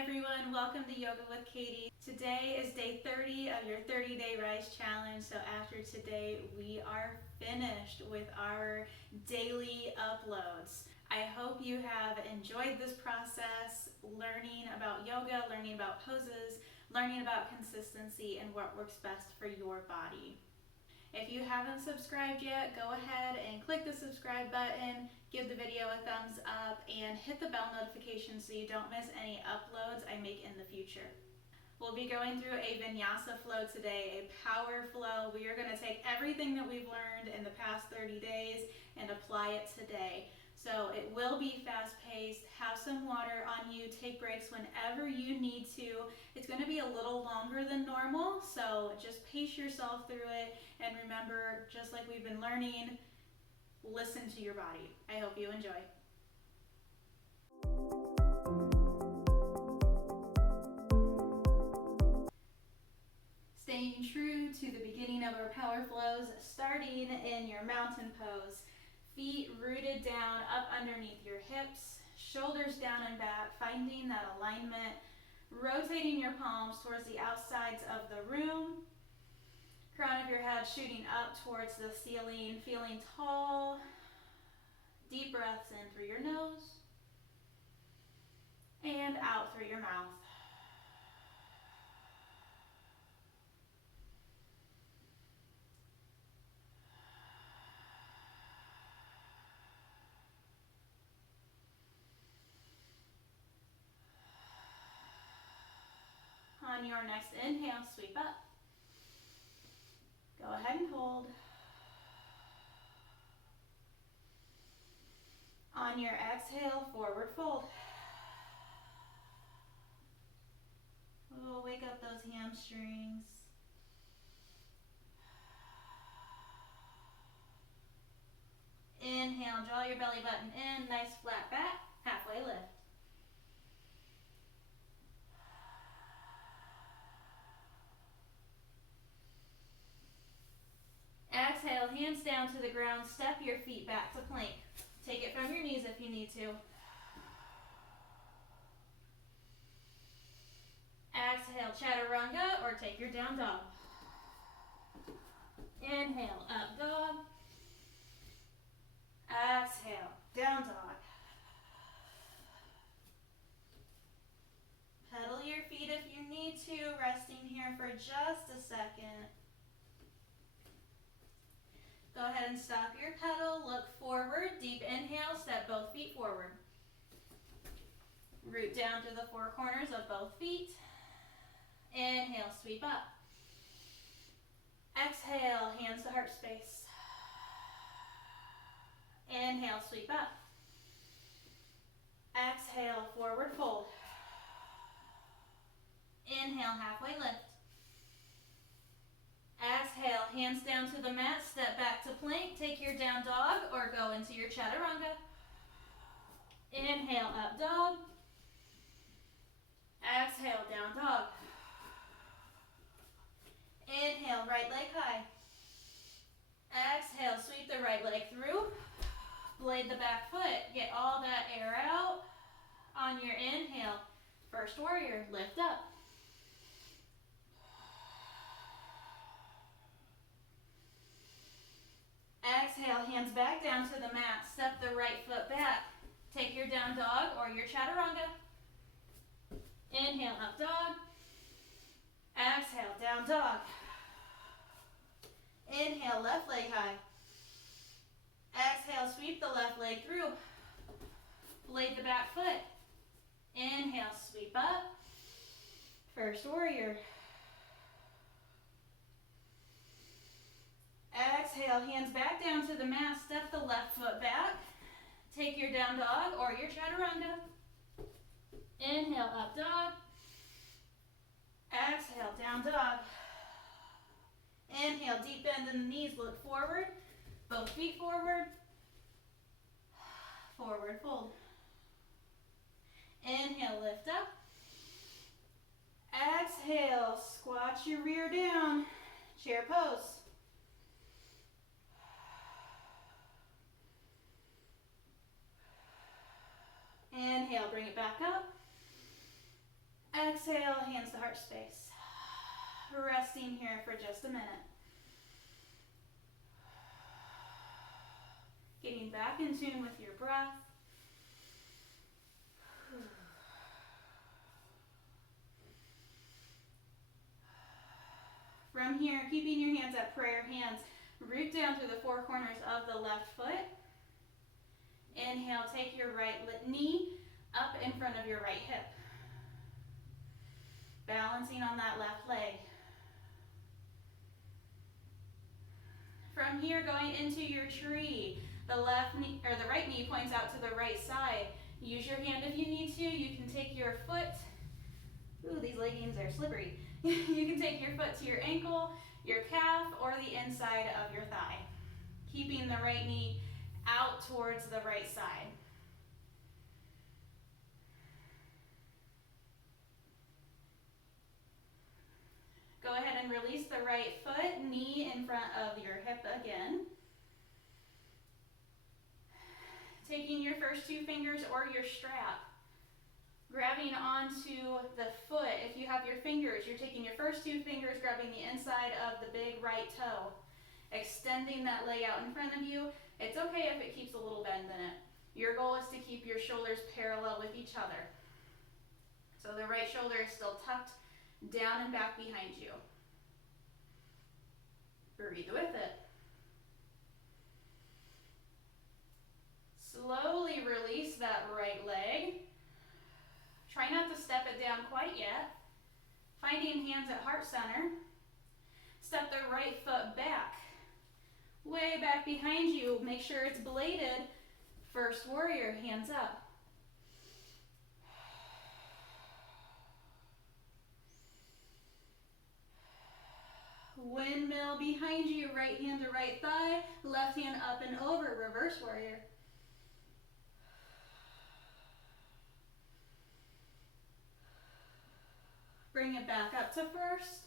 everyone, welcome to Yoga with Katie. Today is day 30 of your 30-day Rise Challenge. So after today, we are finished with our daily uploads. I hope you have enjoyed this process, learning about yoga, learning about poses, learning about consistency and what works best for your body. If you haven't subscribed yet, go ahead and click the subscribe button, give the video a thumbs up, and hit the bell notification so you don't miss any uploads I make in the future. We'll be going through a vinyasa flow today, a power flow. We are going to take everything that we've learned in the past 30 days and apply it today. So it will be fast-paced. Have some water on you. Take breaks whenever you need to. It's going to be a little longer than normal, so just pace yourself through it. And remember, just like we've been learning, listen to your body. I hope you enjoy. Staying true to the beginning of our power flows, starting in your mountain pose. Feet rooted down up underneath your hips, shoulders down and back, finding that alignment, rotating your palms towards the outsides of the room, crown of your head shooting up towards the ceiling, feeling tall. Deep breaths in through your nose and out through your mouth. On your next inhale, sweep up. Go ahead and hold. On your exhale, forward fold. We'll wake up those hamstrings. Inhale, draw your belly button in, nice flat back, halfway lift. Exhale, hands down to the ground, step your feet back to plank. Take it from your knees if you need to. Exhale, chaturanga, or take your down dog. Inhale, up dog. Exhale, down dog. Pedal your feet if you need to, resting here for just a second. Go ahead and stop your pedal, look forward, deep inhale, step both feet forward. Root down to the four corners of both feet. Inhale, sweep up. Exhale, hands to heart space. Inhale, sweep up. Exhale, forward fold. Inhale, halfway lift. Exhale, hands down to the mat, step back to plank, take your down dog or go into your chaturanga. Inhale, up dog. Exhale, down dog. Inhale, right leg high. Exhale, sweep the right leg through. Blade the back foot, get all that air out. On your inhale, first warrior, lift up. Exhale, hands back down to the mat, step the right foot back. Take your down dog or your chaturanga. Inhale, up dog. Exhale, down dog. Inhale, left leg high. Exhale, sweep the left leg through. Blade the back foot. Inhale, sweep up. First warrior. Exhale, hands back down to the mat, step the left foot back. Take your down dog or your chaturanga. Inhale, up dog. Exhale, down dog. Inhale, deep bend in the knees, look forward. Both feet forward. Forward fold. Inhale, lift up. Exhale, squat your rear down. Chair pose. Inhale, bring it back up. Exhale, hands to heart space. Resting here for just a minute. Getting back in tune with your breath. From here, keeping your hands at prayer hands, root down through the four corners of the left foot. Inhale, take your right knee up in front of your right hip. Balancing on that left leg. From here, going into your tree, the left knee or the right knee points out to the right side. Use your hand if you need to. You can take your foot. Ooh, these leggings are slippery. You can take your foot to your ankle, your calf, or the inside of your thigh. Keeping the right knee out towards the right side. Go ahead and release the right foot, knee in front of your hip again. Taking your first two fingers or your strap, grabbing onto the foot. If you have your fingers, you're taking your first two fingers, grabbing the inside of the big right toe, extending that leg out in front of you. It's okay if it keeps a little bend in it. Your goal is to keep your shoulders parallel with each other. So the right shoulder is still tucked down and back behind you. Breathe with it. Slowly release that right leg. Try not to step it down quite yet. Finding hands at heart center. Step the right foot back. Way back behind you. Make sure it's bladed. First warrior, hands up. Windmill behind you, right hand to right thigh, left hand up and over, reverse warrior. Bring it back up to first.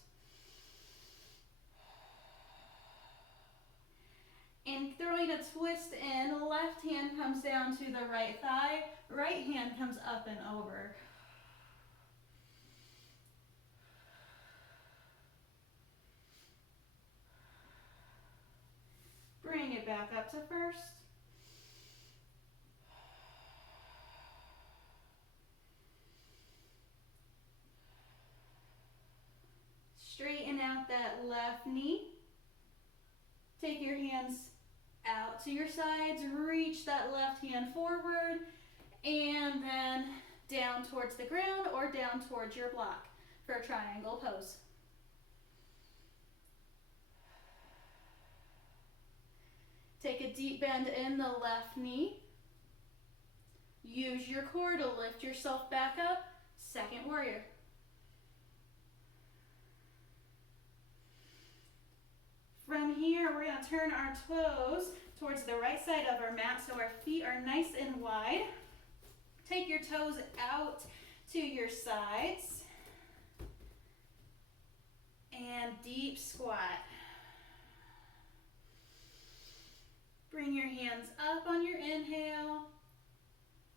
And throwing a twist in, left hand comes down to the right thigh, right hand comes up and over. Bring it back up to first. Straighten out that left knee. Take your hands out to your sides, reach that left hand forward, and then down towards the ground or down towards your block for a triangle pose. Take a deep bend in the left knee. Use your core to lift yourself back up. Second warrior. From here, we're going to turn our toes towards the right side of our mat so our feet are nice and wide. Take your toes out to your sides. And deep squat. Bring your hands up on your inhale.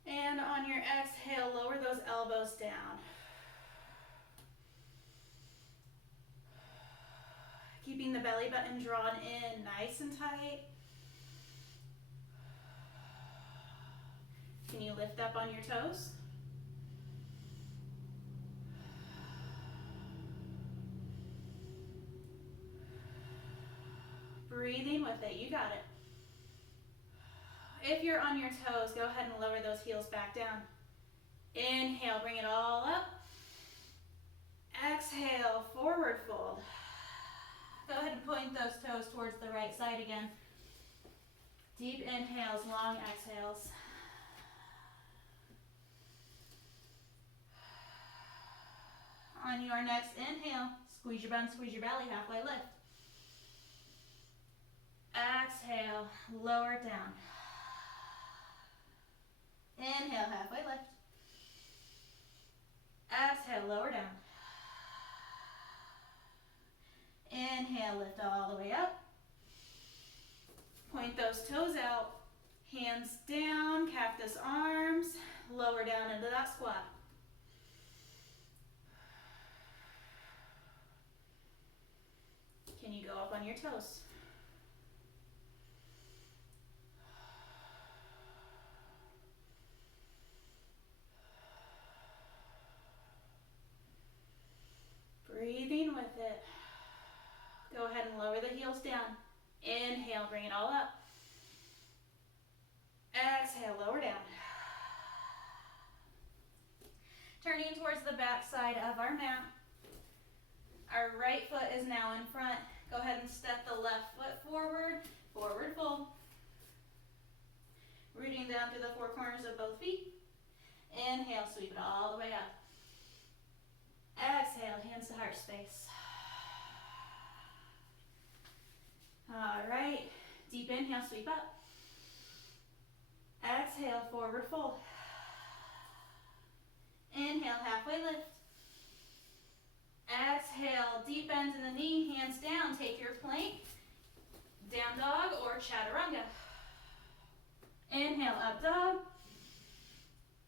And on your exhale, lower those elbows down. Keeping the belly button drawn in nice and tight. Can you lift up on your toes? Breathing with it, you got it. If you're on your toes, go ahead and lower those heels back down. Inhale, bring it all up. Exhale, forward fold. Go ahead and point those toes towards the right side again. Deep inhales, long exhales. On your next inhale, squeeze your bum, squeeze your belly, halfway lift. Exhale, lower it down. Inhale, halfway lift. Exhale, lower down. Inhale, lift all the way up. Point those toes out. Hands down, cactus arms. Lower down into that squat. Can you go up on your toes? Breathing with it. Go ahead and lower the heels down. Inhale, bring it all up. Exhale, lower down. Turning towards the back side of our mat. Our right foot is now in front. Go ahead and step the left foot forward, forward fold. Rooting down through the four corners of both feet. Inhale, sweep it all the way up. Exhale, hands to heart space. All right, deep inhale, sweep up. Exhale, forward fold. Inhale, halfway lift. Exhale, deep bend in the knee, hands down. Take your plank, down dog or chaturanga. Inhale, up dog.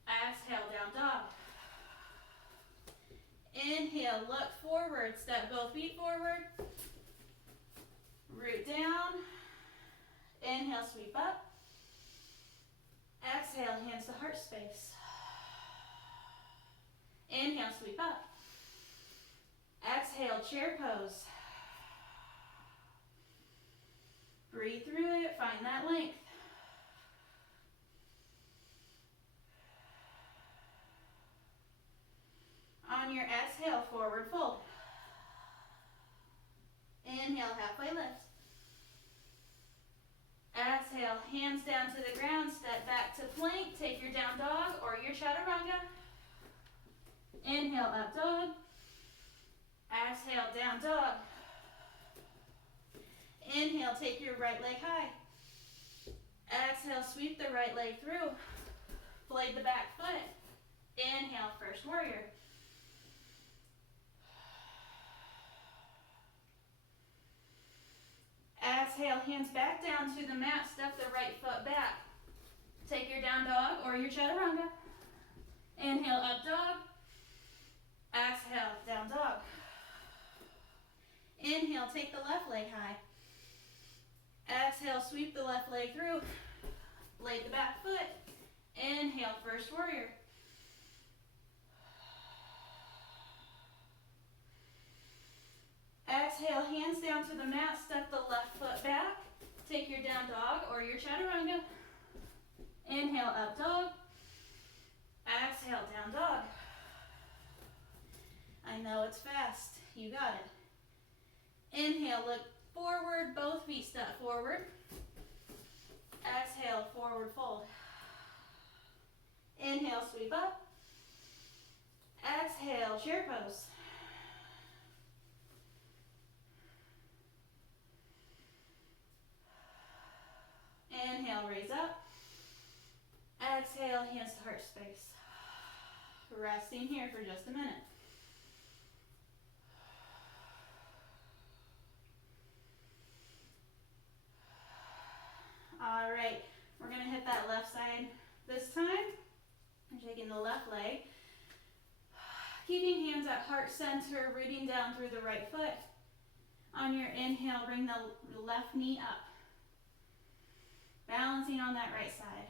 Exhale, down dog. Inhale, look forward, step both feet forward. Root down. Inhale, sweep up. Exhale, hands to heart space. Inhale, sweep up. Exhale, chair pose. Breathe through it, find that length. On your exhale, forward fold. Inhale, halfway lift. Exhale, hands down to the ground, step back to plank, take your down dog or your chaturanga. Inhale, up dog. Exhale, down dog. Inhale, take your right leg high. Exhale, sweep the right leg through. Blade the back foot. Inhale, first warrior. Exhale, hands back down to the mat, step the right foot back. Take your down dog or your chaturanga. Inhale, up dog. Exhale, down dog. Inhale, take the left leg high. Exhale, sweep the left leg through. Blade the back foot. Inhale, first warrior. Exhale, hands down to the mat, step the left foot back. Take your down dog or your chaturanga. Inhale, up dog. Exhale, down dog. I know it's fast. You got it. Inhale, look forward, both feet step forward. Exhale, forward fold. Inhale, sweep up. Exhale, chair pose. Inhale, raise up. Exhale, hands to heart space. Resting here for just a minute. All right, we're gonna hit that left side this time. I'm taking the left leg. Keeping hands at heart center, rooting down through the right foot. On your inhale, bring the left knee up. Balancing on that right side.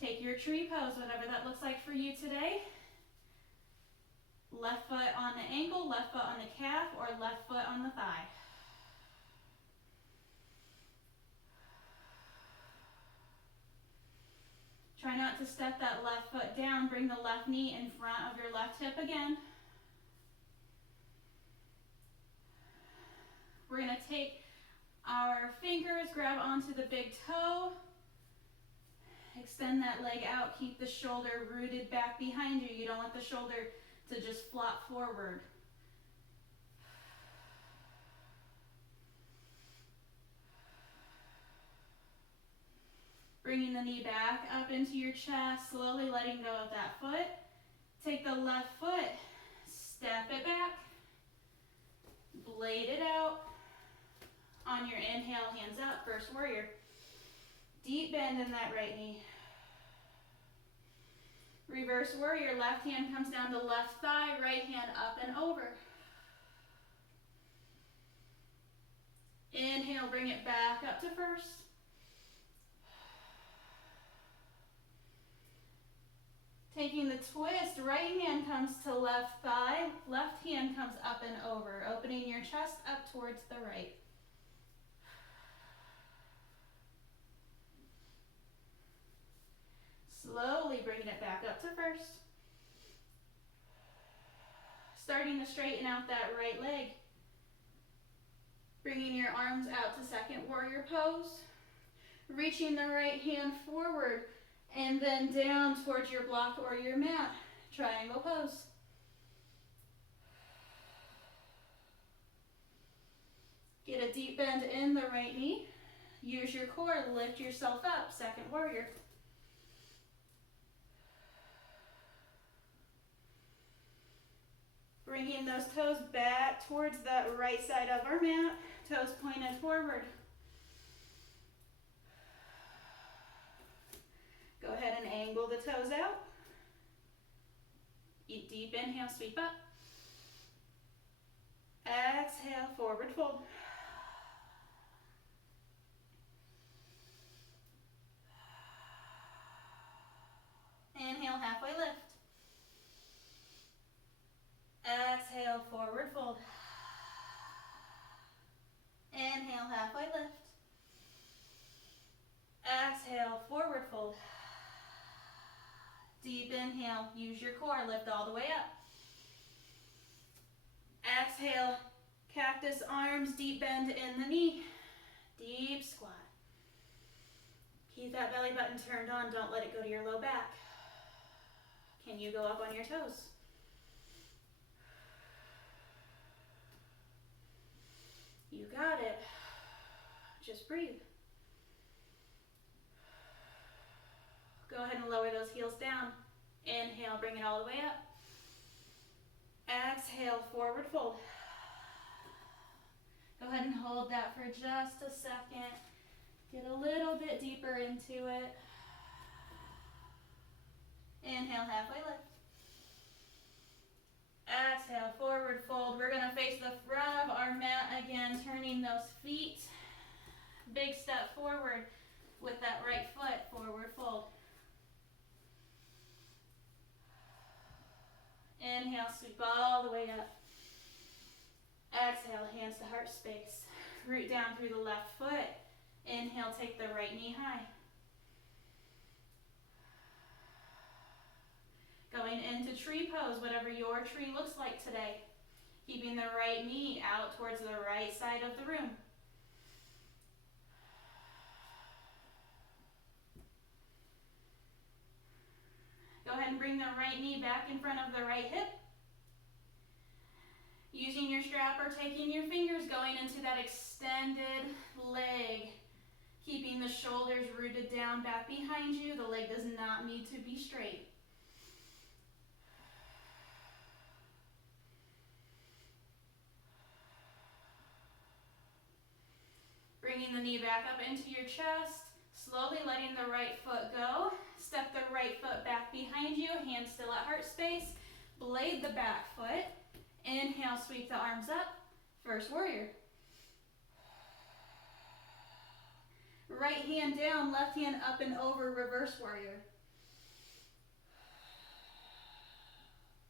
Take your tree pose, whatever that looks like for you today. Left foot on the ankle, left foot on the calf, or left foot on the thigh. Try not to step that left foot down. Bring the left knee in front of your left hip again. We're going to take our fingers, grab onto the big toe. Extend that leg out. Keep the shoulder rooted back behind you. You don't want the shoulder to just flop forward. Bringing the knee back up into your chest, slowly letting go of that foot. Take the left foot, step it back, blade it out. On your inhale, hands up, first warrior. Deep bend in that right knee. Reverse warrior, left hand comes down to left thigh, right hand up and over. Inhale, bring it back up to first. Taking the twist, right hand comes to left thigh, left hand comes up and over, opening your chest up towards the right. Slowly bringing it back up to first. Starting to straighten out that right leg. Bringing your arms out to second warrior pose. Reaching the right hand forward and then down towards your block or your mat. Triangle pose. Get a deep bend in the right knee. Use your core, lift yourself up, second warrior. Bringing those toes back towards the right side of our mat, toes pointed forward. Go ahead and angle the toes out. Eat deep inhale, sweep up. Exhale, forward fold. Inhale, halfway lift. Exhale, forward fold. Inhale, halfway lift. Exhale, forward fold. Deep inhale, use your core, lift all the way up. Exhale, cactus arms, deep bend in the knee. Deep squat. Keep that belly button turned on, don't let it go to your low back. Can you go up on your toes? You got it. Just breathe. Go ahead and lower those heels down. Inhale, bring it all the way up. Exhale, forward fold. Go ahead and hold that for just a second. Get a little bit deeper into it. Inhale, halfway lift. Exhale, forward fold. We're gonna face the front of our mat again, turning those feet. Big step forward with that right foot, forward fold. Inhale, sweep all the way up. Exhale, hands to heart space. Root down through the left foot. Inhale, take the right knee high. Going into tree pose, whatever your tree looks like today. Keeping the right knee out towards the right side of the room. Go ahead and bring the right knee back in front of the right hip. Using your strap or taking your fingers, going into that extended leg. Keeping the shoulders rooted down back behind you. The leg does not need to be straight. Bringing the knee back up into your chest. Slowly letting the right foot go. Step the right foot back behind you. Hands still at heart space. Blade the back foot. Inhale, sweep the arms up. First warrior. Right hand down, left hand up and over, reverse warrior.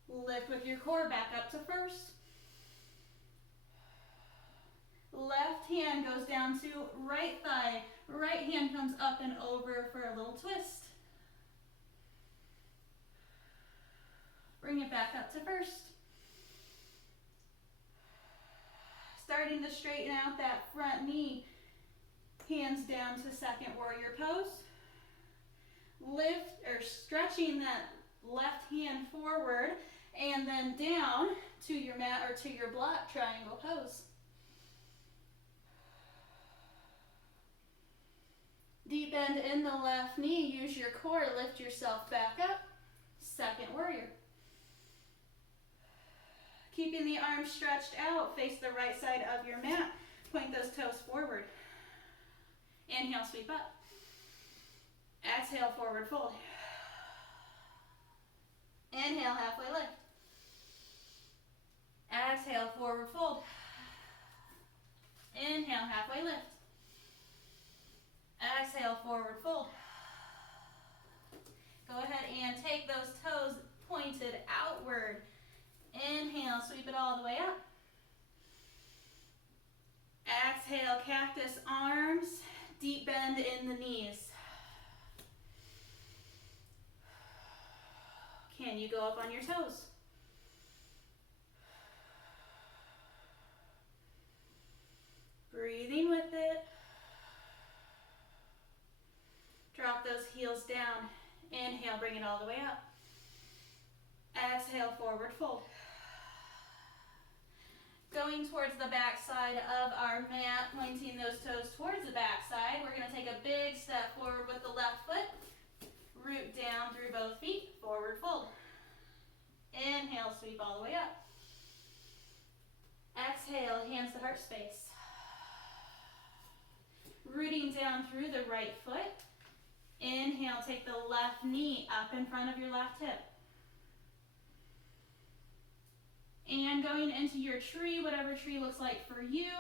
Lift with your core back up to first. Left hand goes down to right thigh. Right hand comes up and over for a little twist. Bring it back up to first. Starting to straighten out that front knee. Hands down to second warrior pose. Lift or stretching that left hand forward and then down to your mat or to your block, triangle pose. Deep bend in the left knee, use your core, lift yourself back up, second warrior. Keeping the arms stretched out, face the right side of your mat, point those toes forward. Inhale, sweep up. Exhale, forward fold. Inhale, halfway lift. Exhale, forward fold. Inhale, halfway lift. Exhale, forward fold. Go ahead and take those toes pointed outward. Inhale, sweep it all the way up. Exhale, cactus arms, deep bend in the knees. Can you go up on your toes? Breathing with it. Drop those heels down. Inhale, bring it all the way up. Exhale, forward fold. Going towards the back side of our mat, pointing those toes towards the back side. We're going to take a big step forward with the left foot. Root down through both feet, forward fold. Inhale, sweep all the way up. Exhale, hands to heart space. Rooting down through the right foot. Inhale, take the left knee up in front of your left hip. And going into your tree, whatever tree looks like for you.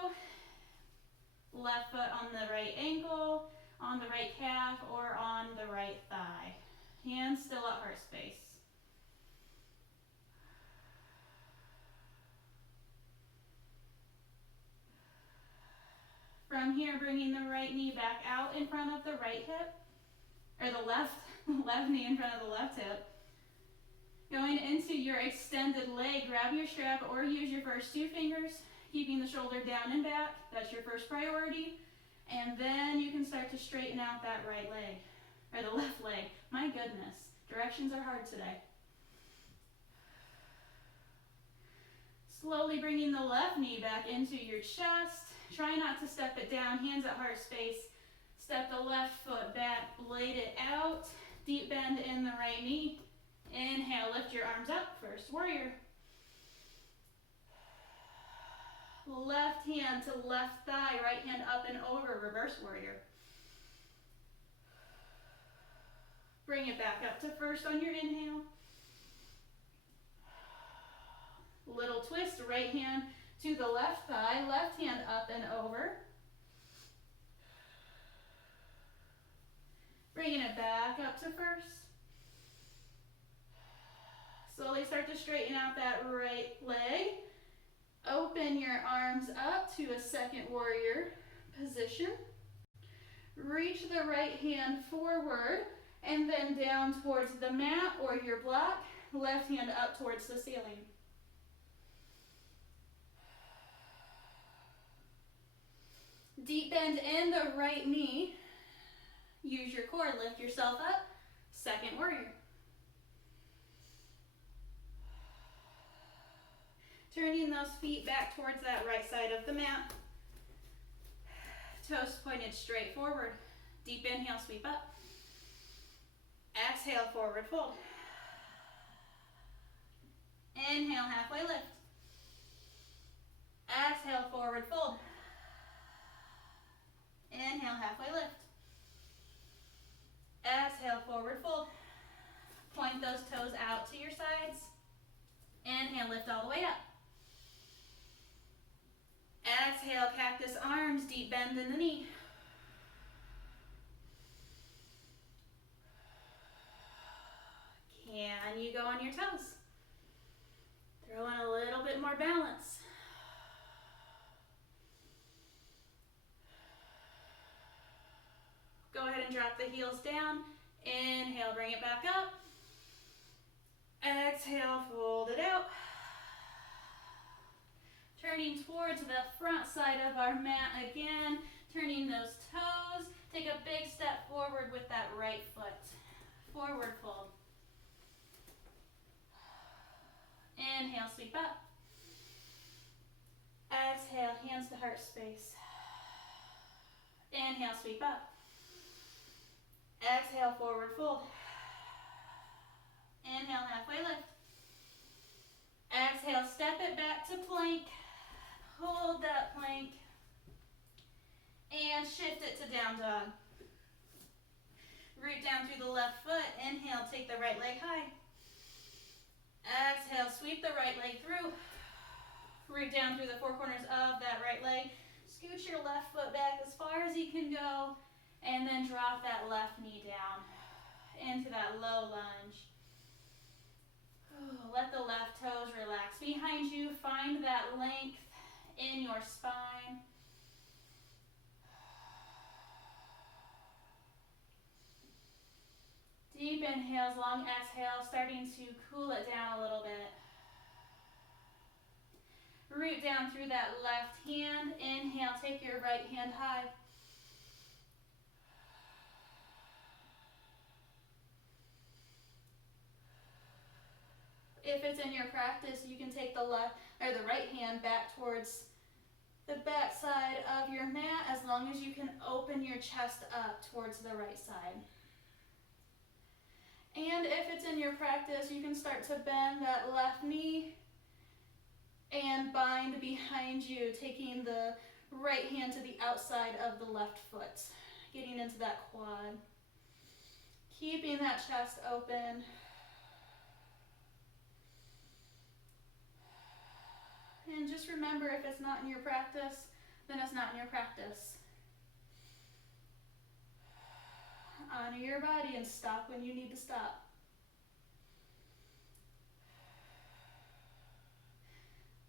Left foot on the right ankle, on the right calf, or on the right thigh. Hands still at heart space. From here, bringing the right knee back out in front of the right hip, or the left knee in front of the left hip. Going into your extended leg, grab your strap or use your first two fingers, keeping the shoulder down and back. That's your first priority. And then you can start to straighten out that right leg, or the left leg. My goodness, directions are hard today. Slowly bringing the left knee back into your chest. Try not to step it down, hands at heart space. Step the left foot back, blade it out. Deep bend in the right knee. Inhale, lift your arms up, first warrior. Left hand to left thigh, right hand up and over, reverse warrior. Bring it back up to first on your inhale. Little twist, right hand to the left thigh, left hand up and over. Bringing it back up to first. Slowly start to straighten out that right leg. Open your arms up to a second warrior position. Reach the right hand forward and then down towards the mat or your block. Left hand up towards the ceiling. Deep bend in the right knee. Use your core, lift yourself up. Second warrior. Turning those feet back towards that right side of the mat. Toes pointed straight forward. Deep inhale, sweep up. Exhale, forward fold. Inhale, halfway lift. Exhale, forward fold. Inhale, halfway lift. Exhale, forward fold. Point those toes out to your sides. Inhale, lift all the way up. Exhale, cactus arms, deep bend in the knee. Can you go on your toes? Throw in a little bit more balance. Go ahead and drop the heels down. Inhale, bring it back up. Exhale, fold it out. Turning towards the front side of our mat again. Turning those toes. Take a big step forward with that right foot. Forward fold. Inhale, sweep up. Exhale, hands to heart space. Inhale, sweep up. Exhale, forward fold. Inhale, halfway lift. Exhale, step it back to plank. Hold that plank. And shift it to down dog. Root down through the left foot. Inhale, take the right leg high. Exhale, sweep the right leg through. Root down through the four corners of that right leg. Scoot your left foot back as far as you can go, and then drop that left knee down into that low lunge. Let the left toes relax behind you. Find that length in your spine. Deep inhales, long exhale, starting to cool it down a little bit. Root down through that left hand. Inhale, take your right hand high. If it's in your practice, you can take the left or the right hand back towards the back side of your mat, as long as you can open your chest up towards the right side. And if it's in your practice, you can start to bend that left knee and bind behind you, taking the right hand to the outside of the left foot, getting into that quad. Keeping that chest open. And just remember, if it's not in your practice, then it's not in your practice. Honor your body and stop when you need to stop.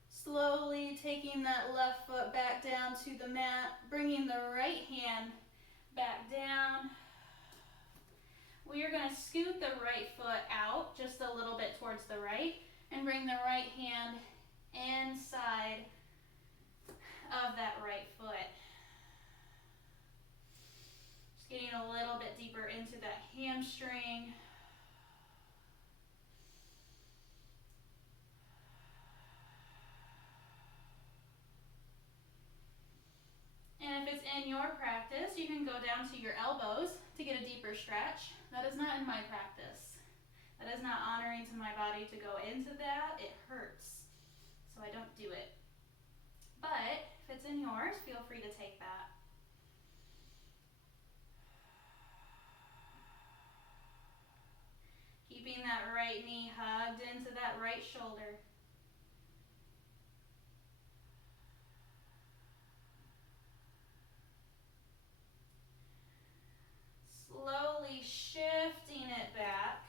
Slowly taking that left foot back down to the mat, bringing the right hand back down. We are going to scoot the right foot out just a little bit towards the right and bring the right hand inside of that right foot. Just getting a little bit deeper into that hamstring. And if it's in your practice, you can go down to your elbows to get a deeper stretch. That is not in my practice. That is not honoring to my body to go into that. It hurts. So I don't do it. But if it's in yours, feel free to take that. Keeping that right knee hugged into that right shoulder. Slowly shifting it back,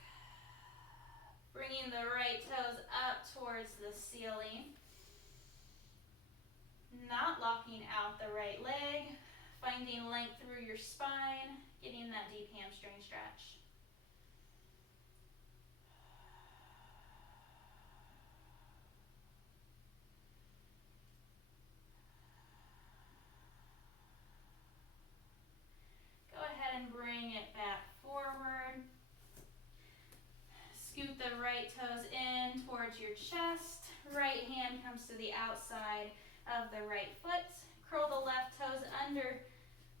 bringing the right toes up towards the ceiling, not locking out the right leg, finding length through your spine, getting that deep hamstring stretch. Go ahead and bring it back forward. Scoot the right toes in towards your chest. Right hand comes to the outside of the right foot. Curl the left toes under.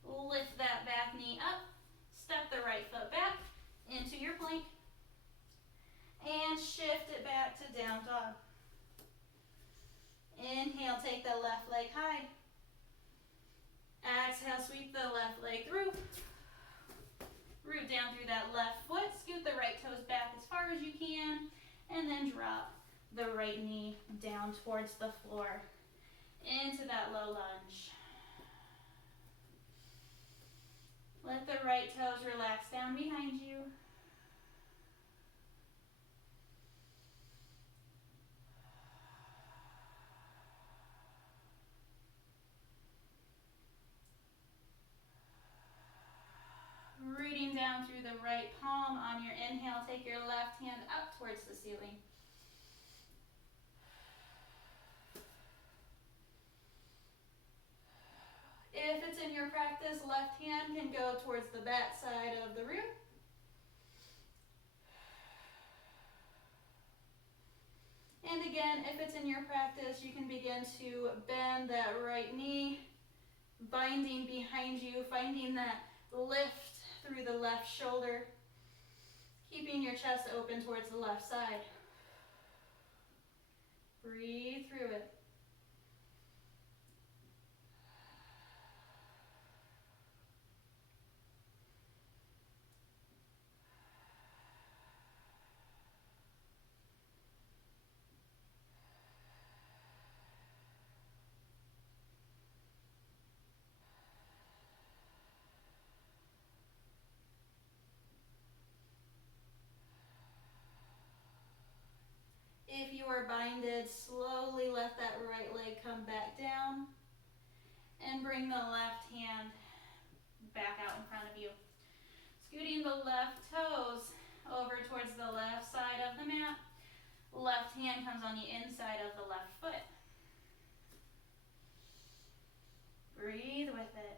Lift that back knee up. Step the right foot back into your plank. And shift it back to down dog. Inhale, take the left leg high. Exhale, sweep the left leg through. Root down through that left foot. Scoot the right toes back as far as you can. And then drop the right knee down towards the floor into that low lunge. Let the right toes relax down behind you. Rooting down through the right palm. On your inhale, take your left hand up towards the ceiling. If it's in your practice, left hand can go towards the back side of the room. And again, if it's in your practice, you can begin to bend that right knee, binding behind you, finding that lift through the left shoulder, keeping your chest open towards the left side. Breathe through it. If you are binded, slowly let that right leg come back down and bring the left hand back out in front of you. Scooting the left toes over towards the left side of the mat. Left hand comes on the inside of the left foot. Breathe with it.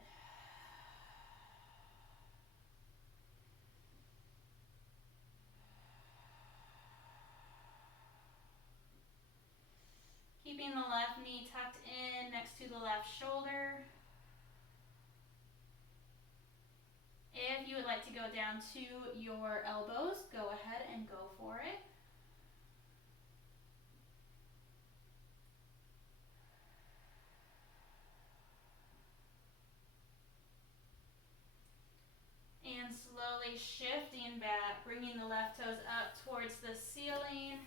Keeping the left knee tucked in next to the left shoulder. If you would like to go down to your elbows, go ahead and go for it. And slowly shifting back, bringing the left toes up towards the ceiling.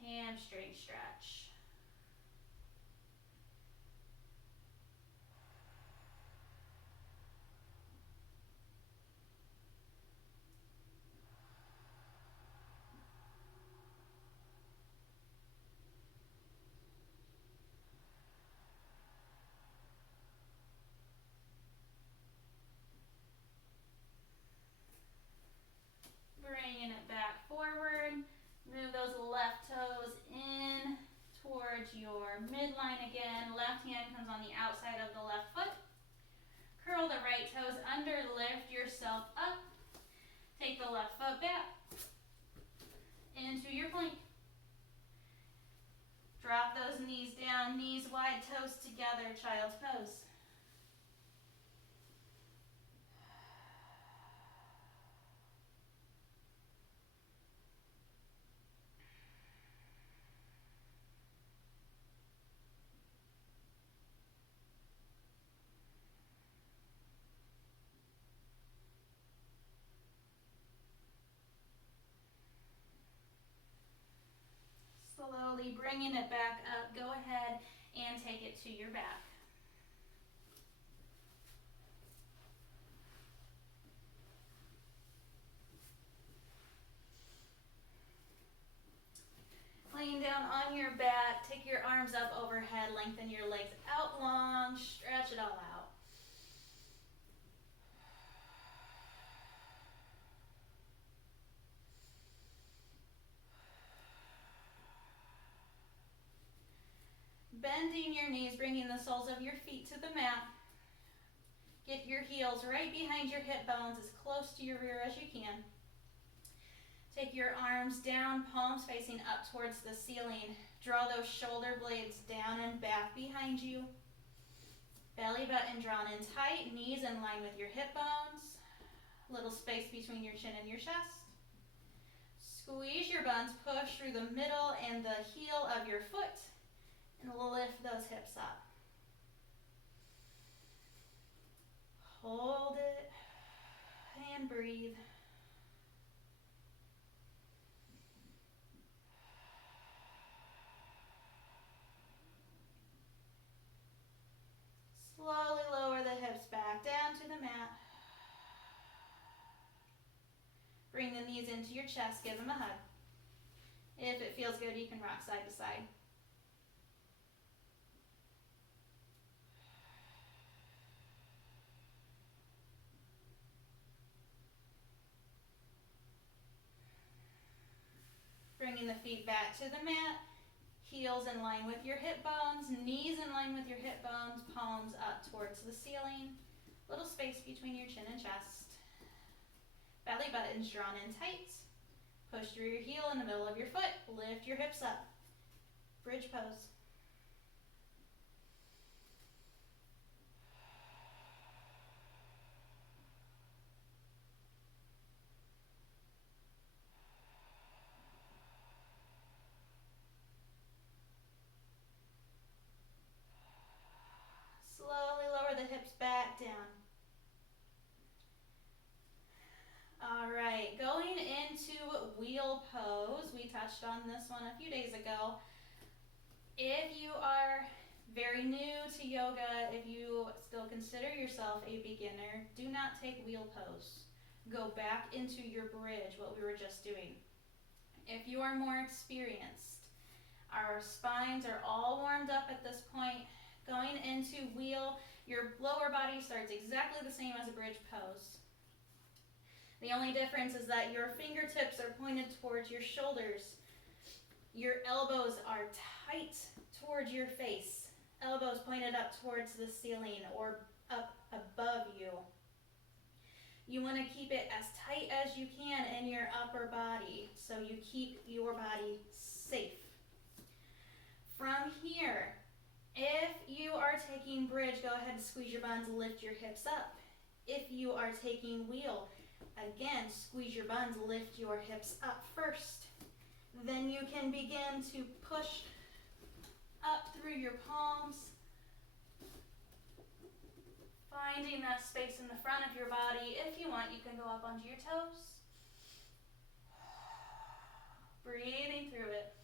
Hamstring stretch. Bringing it back forward. Move those left toes in towards your midline again. Left hand comes on the outside of the left foot. Curl the right toes under, lift yourself up. Take the left foot back into your plank. Drop those knees down, knees wide, toes together, child's pose. Slowly bringing it back up, go ahead and take it to your back. Laying down on your back, take your arms up overhead, lengthen your legs out long, stretch it all out. Bending your knees, bringing the soles of your feet to the mat. Get your heels right behind your hip bones, as close to your rear as you can. Take your arms down, palms facing up towards the ceiling. Draw those shoulder blades down and back behind you. Belly button drawn in tight, knees in line with your hip bones. Little space between your chin and your chest. Squeeze your buns, push through the middle and the heel of your foot, and lift those hips up. Hold it and breathe. Slowly lower the hips back down to the mat. Bring the knees into your chest, give them a hug. If it feels good, you can rock side to side. Bringing the feet back to the mat, heels in line with your hip bones, knees in line with your hip bones, palms up towards the ceiling. Little space between your chin and chest. Belly buttons drawn in tight. Push through your heel in the middle of your foot. Lift your hips up. Bridge pose. Slowly lower the hips back down. All right, going into wheel pose. We touched on this one a few days ago. If you are very new to yoga, if you still consider yourself a beginner, do not take wheel pose. Go back into your bridge, what we were just doing. If you are more experienced, our spines are all warmed up at this point. Going into wheel, your lower body starts exactly the same as a bridge pose. The only difference is that your fingertips are pointed towards your shoulders. Your elbows are tight towards your face. Elbows pointed up towards the ceiling or up above you. You want to keep it as tight as you can in your upper body so you keep your body safe. From here, if you are taking bridge, go ahead and squeeze your buns, lift your hips up. If you are taking wheel, again, squeeze your buns, lift your hips up first. Then you can begin to push up through your palms, finding that space in the front of your body. If you want, you can go up onto your toes. Breathing through it.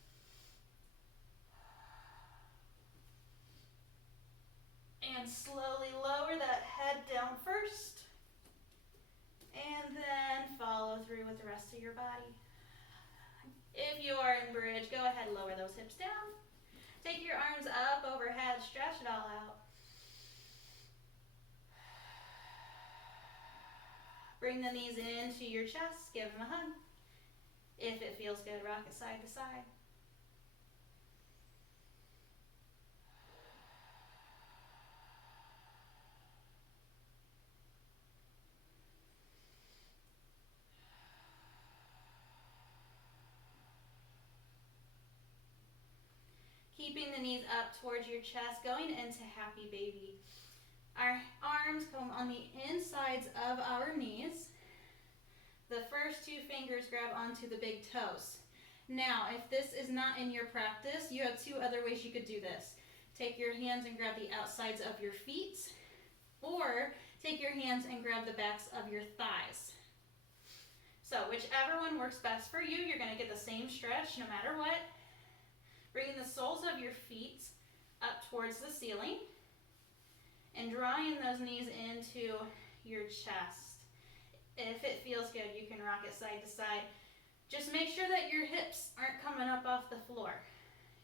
And slowly lower that head down first. And then follow through with the rest of your body. If you are in bridge, go ahead and lower those hips down. Take your arms up overhead, stretch it all out. Bring the knees into your chest, give them a hug. If it feels good, rock it side to side. Keeping the knees up towards your chest, going into happy baby. Our arms come on the insides of our knees. The first two fingers grab onto the big toes. Now, if this is not in your practice, you have two other ways you could do this. Take your hands and grab the outsides of your feet, or take your hands and grab the backs of your thighs. So whichever one works best for you, you're going to get the same stretch no matter what. Bringing the soles of your feet up towards the ceiling and drawing those knees into your chest. If it feels good, you can rock it side to side. Just make sure that your hips aren't coming up off the floor.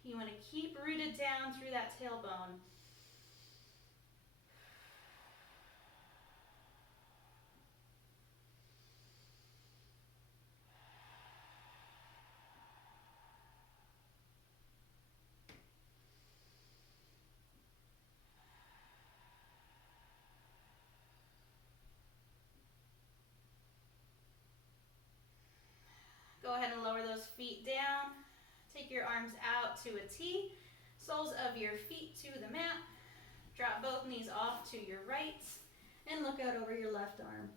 You want to keep rooted down through that tailbone. Go ahead and lower those feet down. Take your arms out to a T. Soles of your feet to the mat. Drop both knees off to your right and look out over your left arm.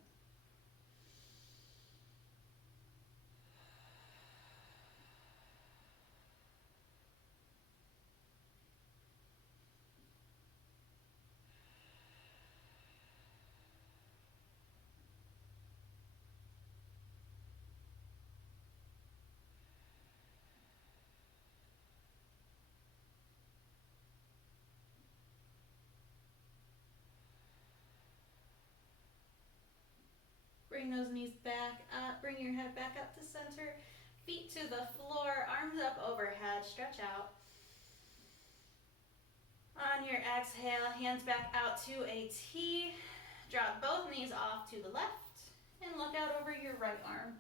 Bring those knees back up, bring your head back up to center, feet to the floor, arms up overhead, stretch out. On your exhale, hands back out to a T, drop both knees off to the left, and look out over your right arm.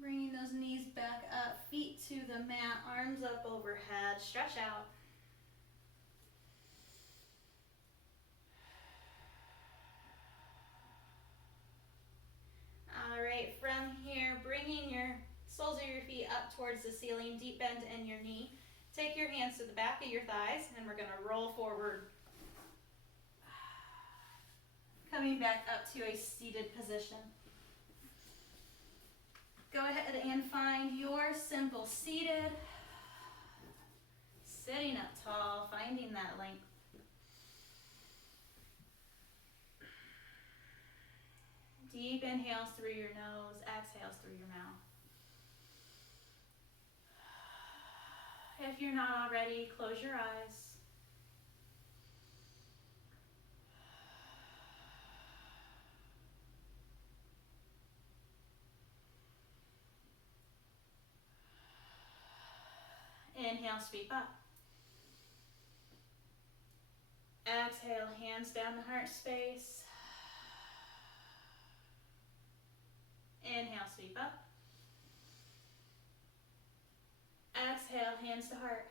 Bringing those knees back up, feet to the mat, arms up overhead, stretch out. All right, from here, bringing your soles of your feet up towards the ceiling, deep bend in your knee. Take your hands to the back of your thighs, and we're gonna roll forward. Coming back up to a seated position. Go ahead and find your simple seated, sitting up tall, finding that length. Deep inhales through your nose, exhales through your mouth. If you're not already, close your eyes. Inhale, sweep up. Exhale, hands down the heart space. Inhale, sweep up. Exhale, hands to heart.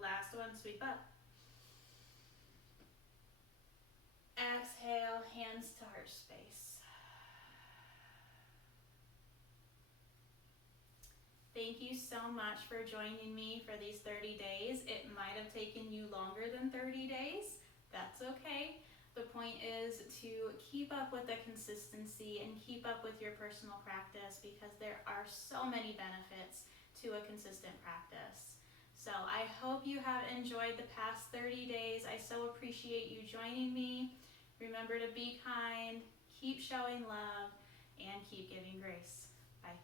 Last one, sweep up. Exhale, hands to heart space. Thank you so much for joining me for these 30 days. It might have taken you longer than 30 days. That's okay. The point is to keep up with the consistency and keep up with your personal practice, because there are so many benefits to a consistent practice. So I hope you have enjoyed the past 30 days. I so appreciate you joining me. Remember to be kind, keep showing love, and keep giving grace. Bye.